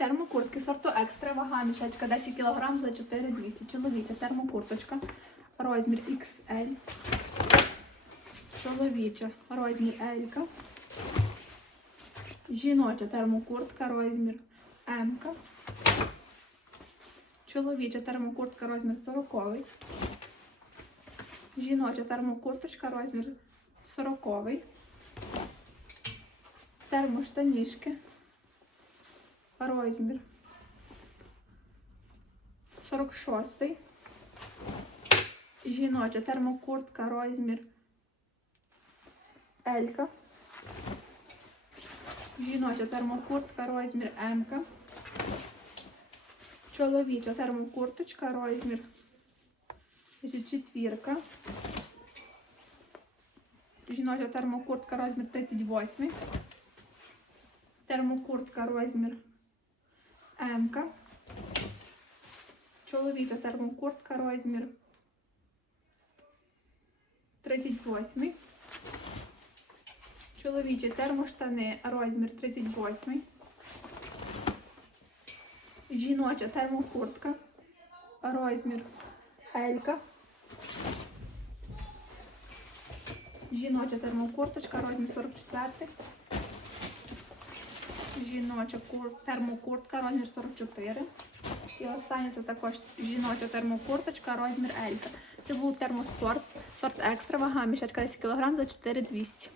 Термокуртки сорту екстра, вага мішечка 10 кг за 4200. Чоловіча термокурточка, розмір XL. Чоловіча, розмір L. Жіноча термокуртка, розмір М. Чоловіча термокуртка, розмір 40. Жіноча термокурточка, розмір 40. Термоштанішки. Розмір 46. Жіноча термокуртка, розмір Елька. Жіноча термокуртка, розмір М. Чоловіча термокурточка, розмір четвірка. Жіноча термокуртка, розмір 38. Термокуртка, розмір М. Чоловіча термокуртка, розмір 38. Чоловічі термоштани, розмір 38. Жіноча термокуртка, розмір Елька. Жіноча термокурточка, розмір 44. Жіноча термокуртка, розмір 44. І останнє також жіноча термокурточка, розмір Елька. Це був термоспорт, сорт екстра, вага, мішечка 10 кг за 4200.